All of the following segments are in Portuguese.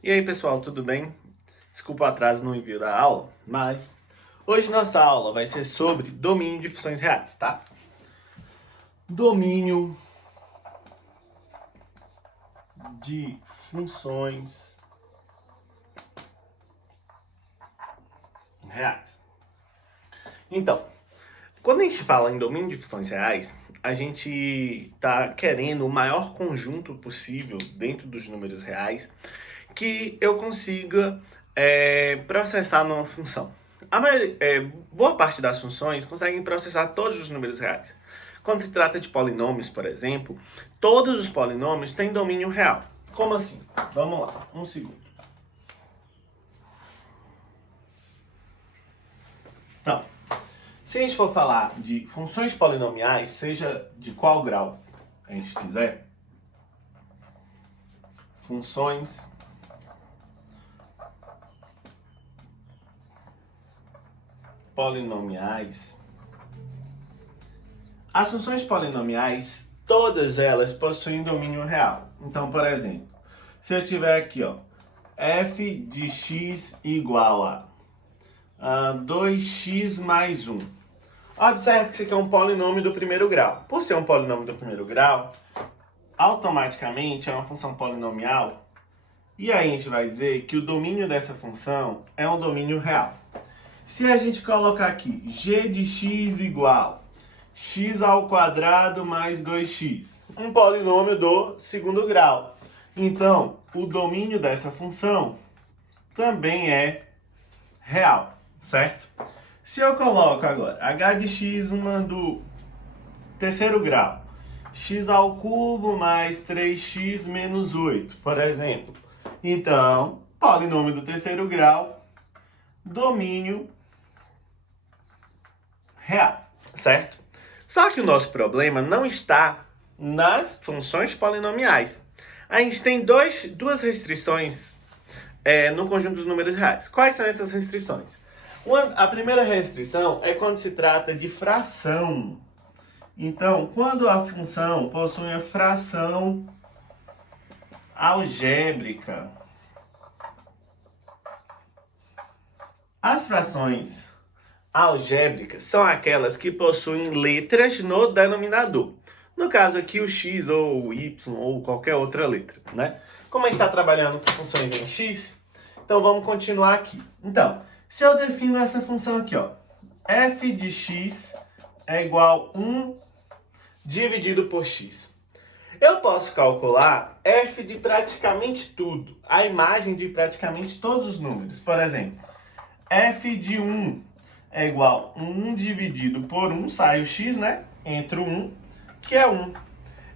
E aí pessoal, tudo bem? Desculpa o atraso no envio da aula, mas hoje nossa aula vai ser sobre domínio de funções reais, tá? Domínio de funções reais. Então, quando a gente fala em domínio de funções reais, a gente está querendo o maior conjunto possível dentro dos números reais que eu consiga processar numa função. Boa parte das funções conseguem processar todos os números reais. Quando se trata de polinômios, por exemplo, todos os polinômios têm domínio real. Como assim? Vamos lá, um segundo. Então, se a gente for falar de funções polinomiais, seja de qual grau a gente quiser, funções polinomiais. As funções polinomiais, todas elas possuem domínio real. Então, por exemplo, se eu tiver aqui, ó, f de x igual a 2x mais 1. Observe que isso aqui é um polinômio do primeiro grau. Por ser um polinômio do primeiro grau, automaticamente é uma função polinomial. E aí a gente vai dizer que o domínio dessa função é um domínio real. Se a gente colocar aqui g de x igual x ao quadrado mais 2x, um polinômio do segundo grau. Então, o domínio dessa função também é real, certo? Se eu coloco agora h de x, uma do terceiro grau, x ao cubo mais 3x menos 8, por exemplo. Então, polinômio do terceiro grau, domínio real, certo? Só que o nosso problema não está nas funções polinomiais. A gente tem duas restrições no conjunto dos números reais. Quais são essas restrições? A primeira restrição é quando se trata de fração. Então, quando a função possui a fração algébrica, as frações algébricas são aquelas que possuem letras no denominador. No caso aqui, o x ou o y ou qualquer outra letra, né? Como a gente está trabalhando com funções em x, então vamos continuar aqui. Então, se eu defino essa função aqui, ó, f de x é igual a 1 dividido por x. Eu posso calcular f de praticamente tudo, a imagem de praticamente todos os números. Por exemplo, f de 1 é igual a 1 dividido por 1, sai o x, né? Entre o 1, que é 1.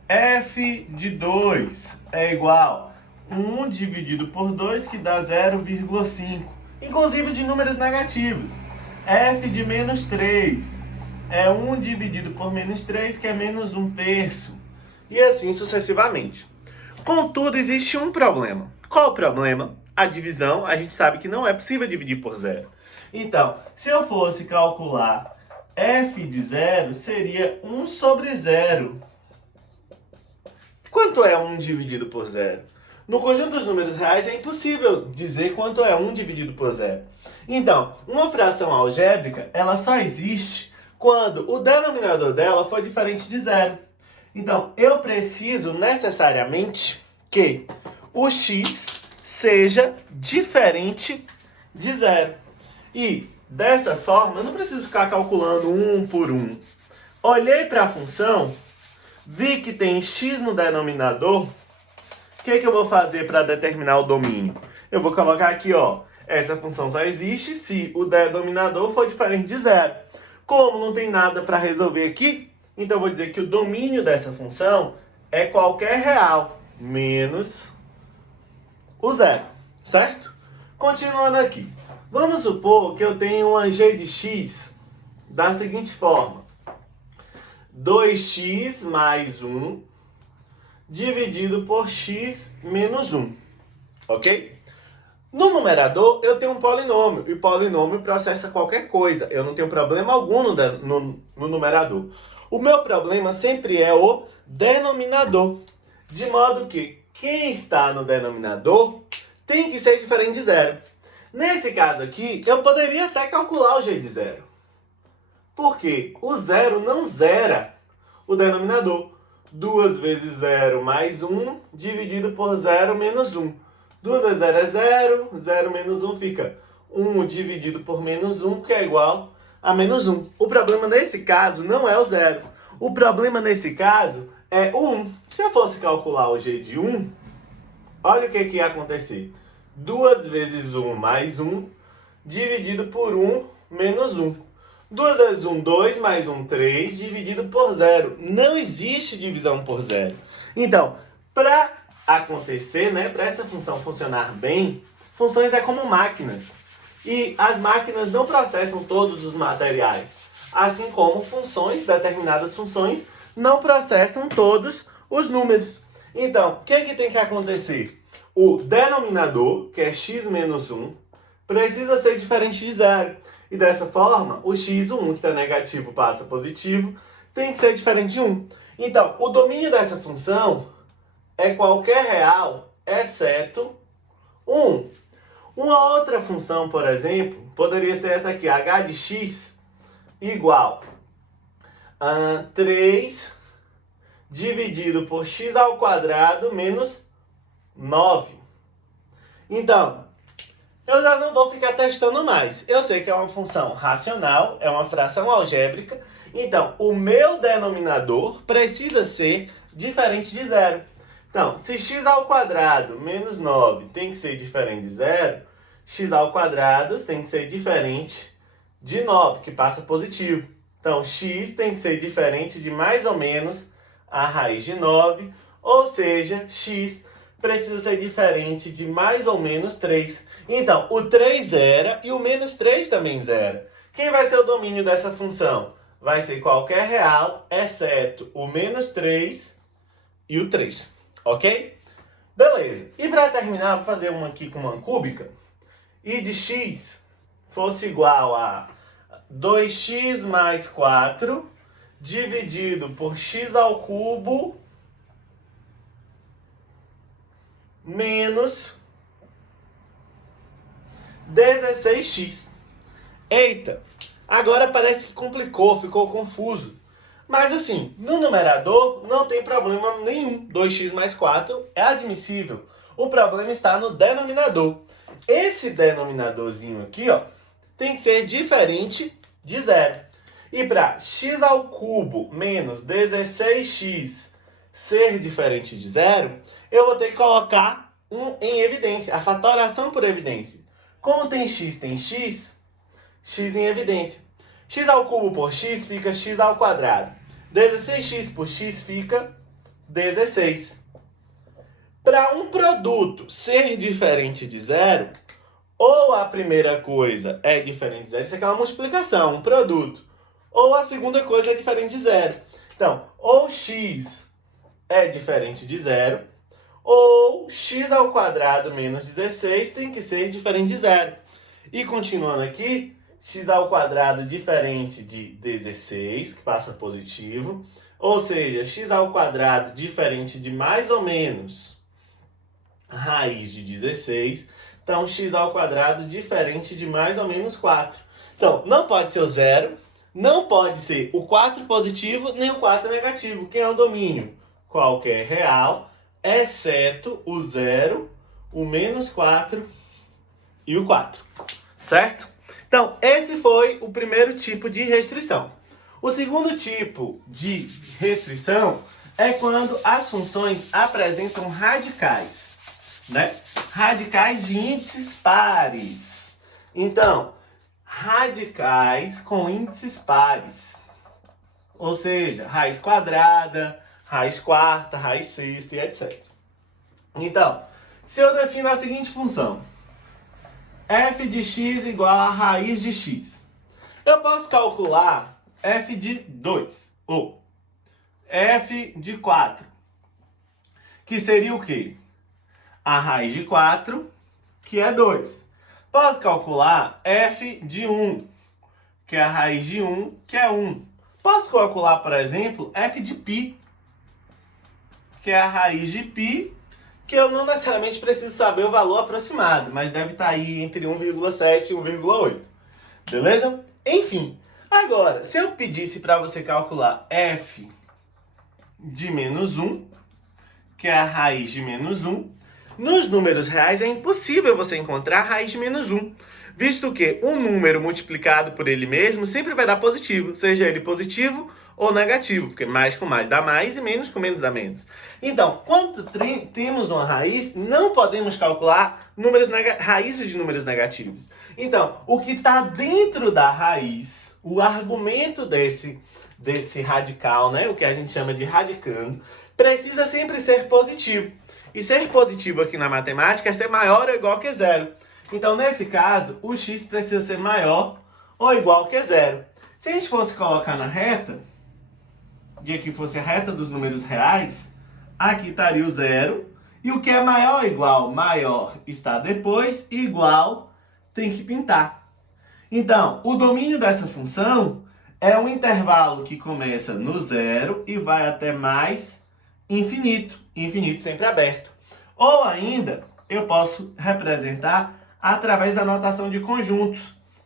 f de 2 é igual a 1 dividido por 2, que dá 0,5. Inclusive de números negativos. f de menos 3 é 1 dividido por menos 3, que é menos 1/3. E assim sucessivamente. Contudo, existe um problema. Qual o problema? A divisão, a gente sabe que não é possível dividir por zero. Então, se eu fosse calcular f de 0, seria 1 sobre 0. Quanto é 1 dividido por 0? No conjunto dos números reais é impossível dizer quanto é 1 dividido por 0. Então, uma fração algébrica, ela só existe quando o denominador dela for diferente de 0. Então, eu preciso necessariamente que o x seja diferente de 0. E, dessa forma, eu não preciso ficar calculando um por um. Olhei para a função, vi que tem x no denominador. O que eu vou fazer para determinar o domínio? Eu vou colocar aqui, ó, essa função só existe se o denominador for diferente de 0. Como não tem nada para resolver aqui, então eu vou dizer que o domínio dessa função é qualquer real menos o 0, certo? Continuando aqui. Vamos supor que eu tenho uma g de x da seguinte forma. 2x mais 1 dividido por x menos 1. Ok? No numerador, eu tenho um polinômio. E polinômio processa qualquer coisa. Eu não tenho problema algum no numerador. O meu problema sempre é o denominador. De modo que quem está no denominador tem que ser diferente de zero. Nesse caso aqui, eu poderia até calcular o g de zero. Porque o zero não zera o denominador. 2 vezes 0 mais 1, dividido por 0 menos 1. 2 vezes 0 é 0, 0 menos 1 fica 1 dividido por menos 1, que é igual a menos 1. O problema nesse caso não é o 0. O problema nesse caso é o 1. Se eu fosse calcular o g de 1, olha o que ia acontecer. 2 vezes 1 mais 1, dividido por 1 menos 1. 2 vezes 1, 2, mais 1, 3, dividido por 0. Não existe divisão por 0. Então, para acontecer, né, para essa função funcionar bem, funções é como máquinas. E as máquinas não processam todos os materiais. Assim como funções, determinadas funções, não processam todos os números. Então, o que tem que acontecer? O denominador, que é x menos 1, precisa ser diferente de 0. E dessa forma, o x, o 1 que está negativo passa positivo, tem que ser diferente de 1. Então, o domínio dessa função é qualquer real, exceto 1. Uma outra função, por exemplo, poderia ser essa aqui, h de x igual a 3 dividido por x ao quadrado menos 9. Então, eu já não vou ficar testando mais. Eu sei que é uma função racional, é uma fração algébrica. Então, o meu denominador precisa ser diferente de 0. Então, se x ao quadrado menos 9 tem que ser diferente de 0, x ao quadrado tem que ser diferente de 9, que passa positivo. Então, x tem que ser diferente de mais ou menos a raiz de 9, ou seja, x precisa ser diferente de mais ou menos 3. Então, o 3 zera e o menos 3 também zera. Quem vai ser o domínio dessa função? Vai ser qualquer real, exceto o menos 3 e o 3. Ok? Beleza. E para terminar, vou fazer uma aqui com uma cúbica. I de x fosse igual a 2x mais 4 dividido por x ao cubo menos 16x. Eita, agora parece que complicou, ficou confuso. Mas assim, no numerador não tem problema nenhum. 2x mais 4 é admissível. O problema está no denominador. Esse denominadorzinho aqui, ó, tem que ser diferente de 0. E para x ao cubo menos 16x ser diferente de 0, eu vou ter que colocar em evidência, a fatoração por evidência. Como tem x em evidência. X ao cubo por x fica x ao quadrado. 16x por x fica 16. Para um produto ser diferente de 0, ou a primeira coisa é diferente de 0, isso aqui é uma multiplicação, um produto. Ou a segunda coisa é diferente de 0. Então, ou x é diferente de 0, ou x ao quadrado menos 16 tem que ser diferente de 0. E continuando aqui, x ao quadrado diferente de 16, que passa positivo. Ou seja, x ao quadrado diferente de mais ou menos raiz de 16. Então, x ao quadrado diferente de mais ou menos 4. Então, não pode ser o 0, não pode ser o 4 positivo, nem o 4 negativo. Quem é o domínio? Qualquer real, exceto o 0, o menos 4 e o 4. Certo? Então, esse foi o primeiro tipo de restrição. O segundo tipo de restrição é quando as funções apresentam radicais, né? Radicais de índices pares. Então, radicais com índices pares. Ou seja, raiz quadrada, raiz quarta, raiz sexta e etc. Então, se eu defino a seguinte função, f de x igual a raiz de x, eu posso calcular f de 2, ou f de 4, que seria o quê? A raiz de 4, que é 2. Posso calcular f de 1, que é a raiz de 1, que é 1. Posso calcular, por exemplo, f de π, que é a raiz de π, que eu não necessariamente preciso saber o valor aproximado, mas deve estar aí entre 1,7 e 1,8. Beleza? Enfim, agora, se eu pedisse para você calcular f de menos 1, que é a raiz de menos 1, nos números reais é impossível você encontrar a raiz de menos 1, visto que um número multiplicado por ele mesmo sempre vai dar positivo, seja ele positivo ou negativo, porque mais com mais dá mais e menos com menos dá menos. Então, quando temos uma raiz, não podemos calcular raízes de números negativos. Então, o que está dentro da raiz, o argumento desse radical, né, o que a gente chama de radicando, precisa sempre ser positivo. E ser positivo aqui na matemática é ser maior ou igual que zero. Então, nesse caso, o x precisa ser maior ou igual que zero. Se a gente fosse colocar na reta, e aqui fosse a reta dos números reais, aqui estaria o zero. E o que é maior ou igual? Maior está depois, e igual tem que pintar. Então, o domínio dessa função é um intervalo que começa no zero e vai até mais infinito. Infinito sempre aberto. Ou ainda, eu posso representar através da notação de conjuntos,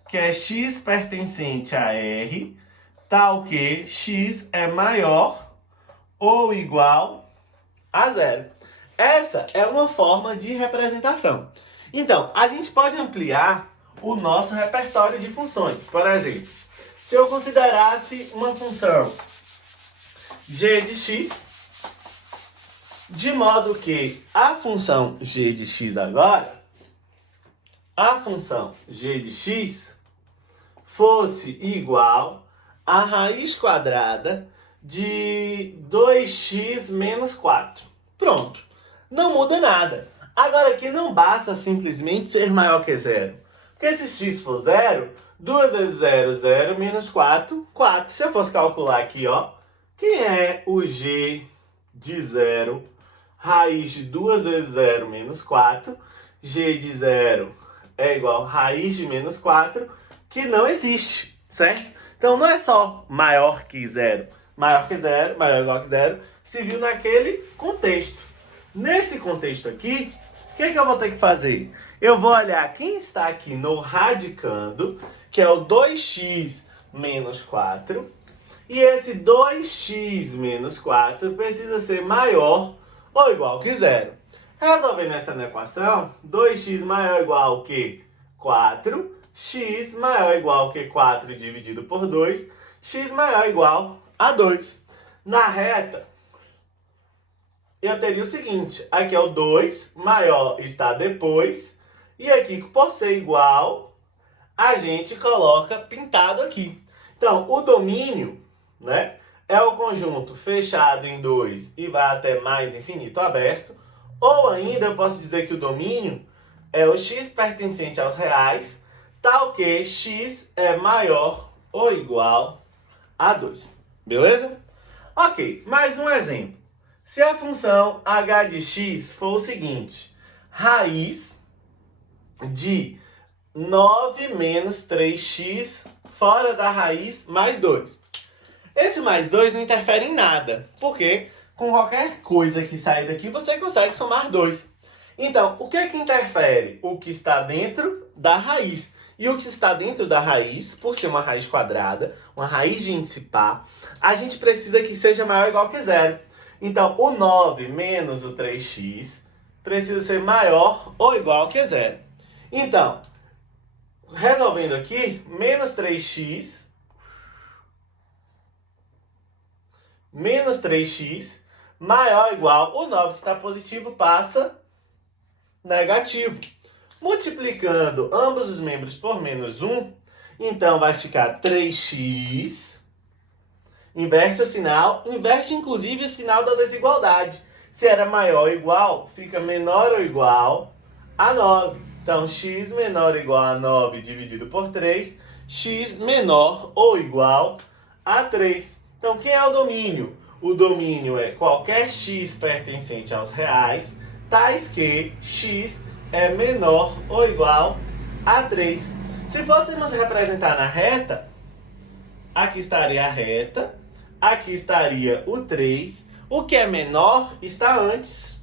que é x pertencente a R, tal que x é maior ou igual a zero. Essa é uma forma de representação. Então, a gente pode ampliar o nosso repertório de funções. Por exemplo, se eu considerasse uma função g de x, de modo que a função g de x agora, a função g de x fosse igual a raiz quadrada de 2x menos 4. Pronto. Não muda nada. Agora aqui não basta simplesmente ser maior que zero. Porque se x for zero, 2 vezes 0, 0, menos 4, 4. Se eu fosse calcular aqui, ó, quem é o g de 0? Raiz de 2 vezes 0 menos 4. G de 0 é igual a raiz de menos 4, que não existe, certo? Então não é só maior que zero. Maior que zero, maior ou igual que zero, se viu naquele contexto. Nesse contexto aqui, o que eu vou ter que fazer? Eu vou olhar quem está aqui no radicando, que é o 2x menos 4. E esse 2x menos 4 precisa ser maior ou igual que zero. Resolvendo essa equação, 2x maior ou igual que 4, x maior ou igual que 4 dividido por 2, x maior ou igual a 2. Na reta, eu teria o seguinte, aqui é o 2, maior está depois, e aqui, por ser igual, a gente coloca pintado aqui. Então, o domínio, né, é o conjunto fechado em 2 e vai até mais infinito aberto, ou ainda eu posso dizer que o domínio é o x pertencente aos reais, tal que x é maior ou igual a 2. Beleza? Ok, mais um exemplo. Se a função h de x for o seguinte, raiz de 9 menos 3x fora da raiz mais 2. Esse mais 2 não interfere em nada, porque com qualquer coisa que sair daqui, você consegue somar 2. Então, o que é que interfere? O que está dentro da raiz. E o que está dentro da raiz, por ser uma raiz quadrada, uma raiz de índice par, a gente precisa que seja maior ou igual que zero. Então, o 9 menos o 3x precisa ser maior ou igual que zero. Então, resolvendo aqui, menos 3x maior ou igual, o 9 que está positivo passa negativo. Multiplicando ambos os membros por menos 1, então vai ficar 3x, inverte o sinal, inverte inclusive o sinal da desigualdade. Se era maior ou igual, fica menor ou igual a 9. Então, x menor ou igual a 9 dividido por 3, x menor ou igual a 3. Então, quem é o domínio? O domínio é qualquer x pertencente aos reais, tais que x é menor ou igual a 3. Se fôssemos representar na reta, aqui estaria a reta, aqui estaria o 3. O que é menor está antes.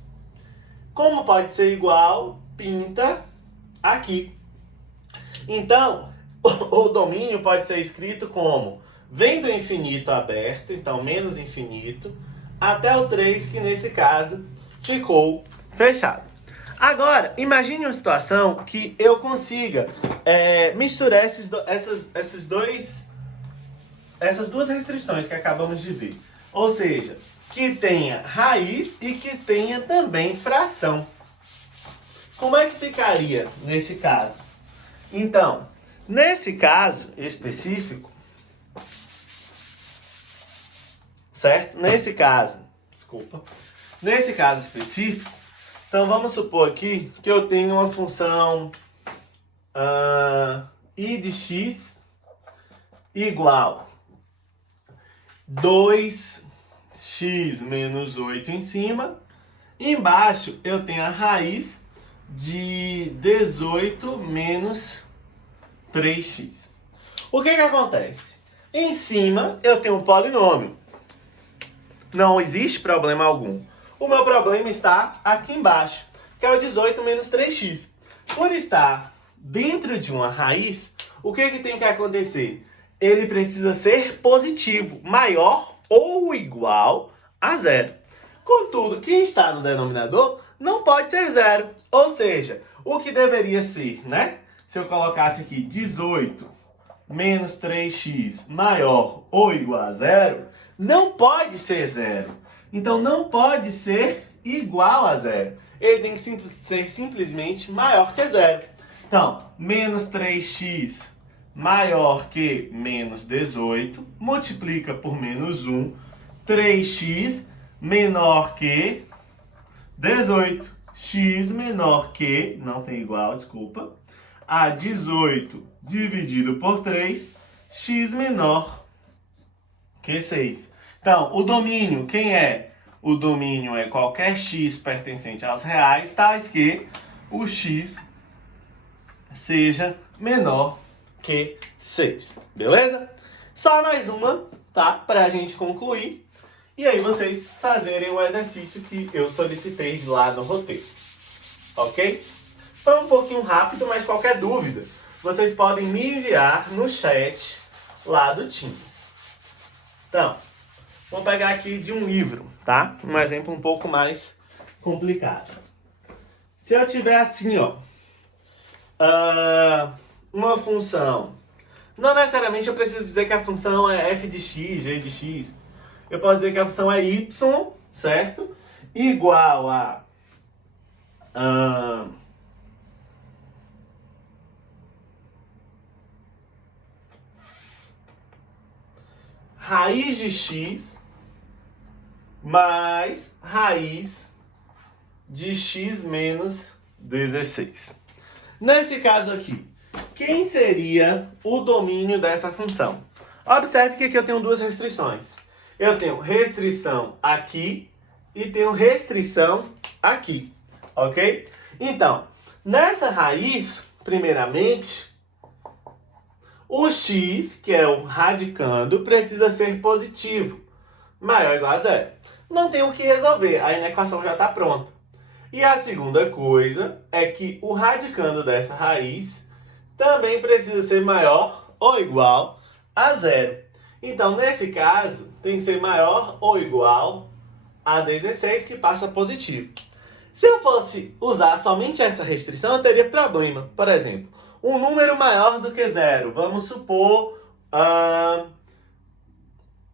Como pode ser igual, pinta aqui. Então, o domínio pode ser escrito como vem do infinito aberto, então menos infinito, até o 3, que nesse caso ficou fechado. Agora, imagine uma situação que eu consiga misturar essas duas restrições que acabamos de ver. Ou seja, que tenha raiz e que tenha também fração. Como é que ficaria nesse caso? Então, nesse caso específico, certo? Nesse caso específico, então vamos supor aqui que eu tenho uma função i de x igual 2x menos 8 em cima. E embaixo eu tenho a raiz de 18 menos 3x. O que acontece? Em cima eu tenho um polinômio. Não existe problema algum. O meu problema está aqui embaixo, que é o 18 menos 3x. Por estar dentro de uma raiz, o que tem que acontecer? Ele precisa ser positivo, maior ou igual a zero. Contudo, quem está no denominador não pode ser zero. Ou seja, o que deveria ser, né? Se eu colocasse aqui 18 menos 3x maior ou igual a zero, não pode ser zero. Então, não pode ser igual a zero. Ele tem que ser simplesmente maior que zero. Então, menos 3x maior que menos 18, multiplica por menos 1, 3x menor que 18, x menor que, não tem igual, desculpa, a 18 dividido por 3, x menor que 6. Então, o domínio, quem é? O domínio é qualquer x pertencente aos reais, tais que o x seja menor que 6. Beleza? Só mais uma, tá? Pra gente concluir. E aí vocês fazerem o exercício que eu solicitei lá no roteiro. Ok? Foi um pouquinho rápido, mas qualquer dúvida, vocês podem me enviar no chat lá do Teams. Então, vou pegar aqui de um livro, tá? Um exemplo um pouco mais complicado. Se eu tiver assim, ó, uma função, não necessariamente eu preciso dizer que a função é f de x, g de x. Eu posso dizer que a função é y, certo? Igual a raiz de x mais raiz de x menos 16. Nesse caso aqui, quem seria o domínio dessa função? Observe que aqui eu tenho duas restrições. Eu tenho restrição aqui e tenho restrição aqui, ok? Então, nessa raiz, primeiramente, o x, que é o radicando, precisa ser positivo, maior ou igual a zero. Não tem o que resolver, aí a equação já está pronta. E a segunda coisa é que o radicando dessa raiz também precisa ser maior ou igual a zero. Então, nesse caso, tem que ser maior ou igual a 16, que passa positivo. Se eu fosse usar somente essa restrição, eu teria problema. Por exemplo, um número maior do que zero. Vamos supor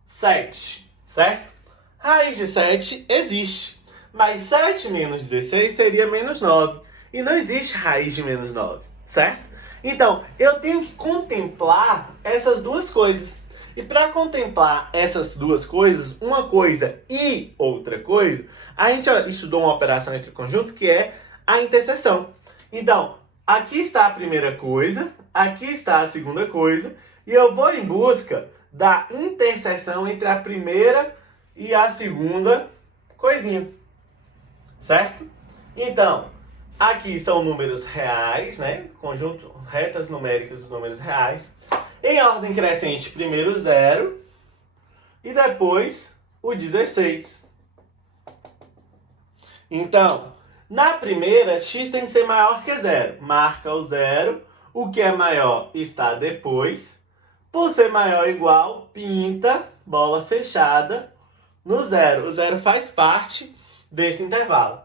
7, certo? Raiz de 7 existe, mas 7 menos 16 seria menos 9. E não existe raiz de menos 9, certo? Então, eu tenho que contemplar essas duas coisas. E para contemplar essas duas coisas, uma coisa e outra coisa, a gente estudou uma operação entre conjuntos que é a interseção. Então, aqui está a primeira coisa, aqui está a segunda coisa, e eu vou em busca da interseção entre a primeira e a segunda coisinha, certo? Então, aqui são números reais, né? Conjunto, retas numéricas dos números reais. Em ordem crescente, primeiro o 0 e depois o 16. Então, Na primeira, x tem que ser maior que zero. Marca o zero, o que é maior está depois. Por ser maior ou igual, pinta, bola fechada, no zero. O zero faz parte desse intervalo.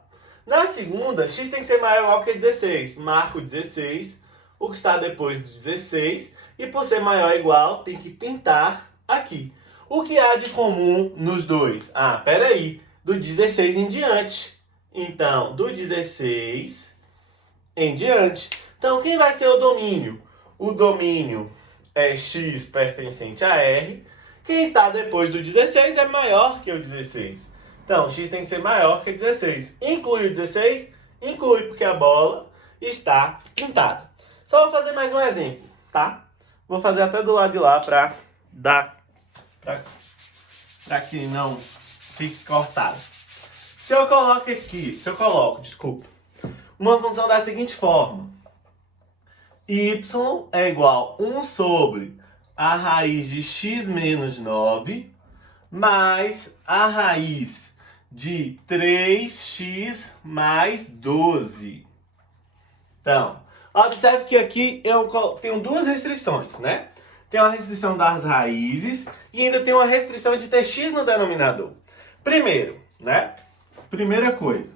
Na segunda, x tem que ser maior ou igual que 16. Marca o 16, o que está depois do 16. E por ser maior ou igual, tem que pintar aqui. O que há de comum nos dois? Ah, peraí, do 16 em diante. Então, do 16 em diante. Então, quem vai ser o domínio? O domínio é x pertencente a R. Quem está depois do 16 é maior que o 16. Então, x tem que ser maior que 16. Inclui o 16? Inclui, porque a bola está pintada. Só vou fazer mais um exemplo, tá? Vou fazer até do lado de lá para que não fique cortado. Se eu coloco, desculpa, uma função da seguinte forma. Y é igual a 1 sobre a raiz de x menos 9 mais a raiz de 3x mais 12. Então, observe que aqui eu tenho duas restrições, né? Tem uma restrição das raízes e ainda tem uma restrição de ter x no denominador. Primeiro, né? Primeira coisa.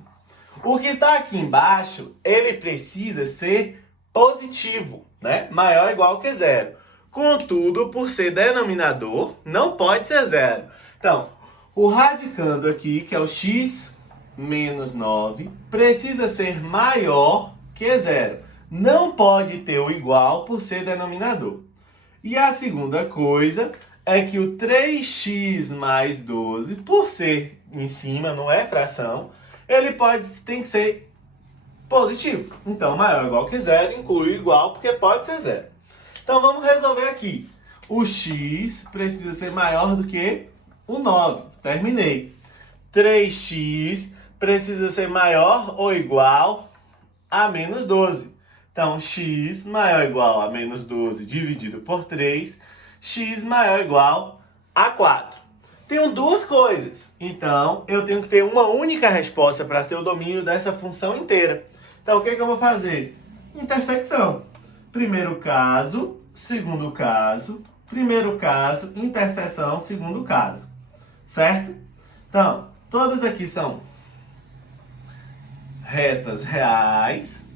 O que está aqui embaixo, ele precisa ser positivo, né? Maior ou igual que zero. Contudo, por ser denominador, não pode ser zero. Então, o radicando aqui, que é o x menos 9, precisa ser maior que zero. Não pode ter o igual por ser denominador. E a segunda coisa é que o 3x mais 12, por ser em cima, não é fração, ele tem que ser positivo. Então, maior ou igual que zero, inclui o igual, porque pode ser zero. Então, vamos resolver aqui. O x precisa ser maior do que o 9. Terminei. 3x precisa ser maior ou igual a menos 12. Então, x maior ou igual a menos 12 dividido por 3, x maior ou igual a 4. Tenho duas coisas. Então, eu tenho que ter uma única resposta para ser o domínio dessa função inteira. Então, o que eu vou fazer? Intersecção. Primeiro caso, segundo caso, primeiro caso, interseção, segundo caso. Certo? Então, todas aqui são retas reais.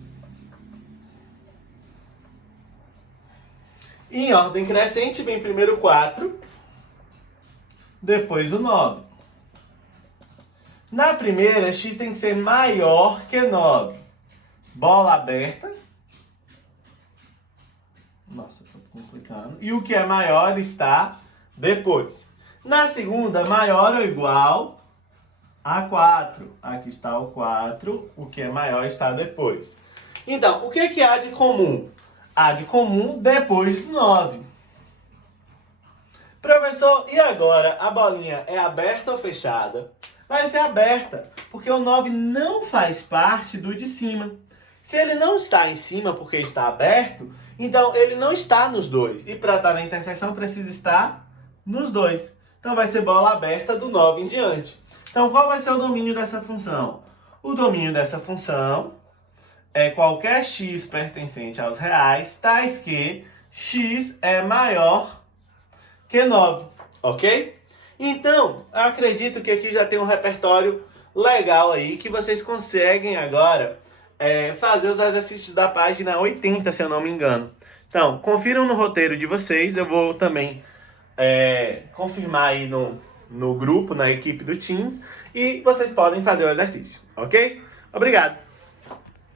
Em ordem crescente, vem primeiro o 4, depois o 9. Na primeira, x tem que ser maior que 9. Bola aberta. Nossa, tô complicando. E o que é maior está depois. Na segunda, maior ou igual a 4. Aqui está o 4. O que é maior está depois. Então, o que há de comum? Há de comum depois do 9. Professor, e agora? A bolinha é aberta ou fechada? Vai ser aberta, porque o 9 não faz parte do de cima. Se ele não está em cima porque está aberto, então ele não está nos dois. E para estar na interseção precisa estar nos dois. Então vai ser bola aberta do 9 em diante. Então qual vai ser o domínio dessa função? O domínio dessa função é qualquer x pertencente aos reais, tais que x é maior que 9, ok? Então, eu acredito que aqui já tem um repertório legal aí, que vocês conseguem agora fazer os exercícios da página 80, se eu não me engano. Então, confiram no roteiro de vocês, eu vou também confirmar aí no grupo, na equipe do Teams, e vocês podem fazer o exercício, ok? Obrigado!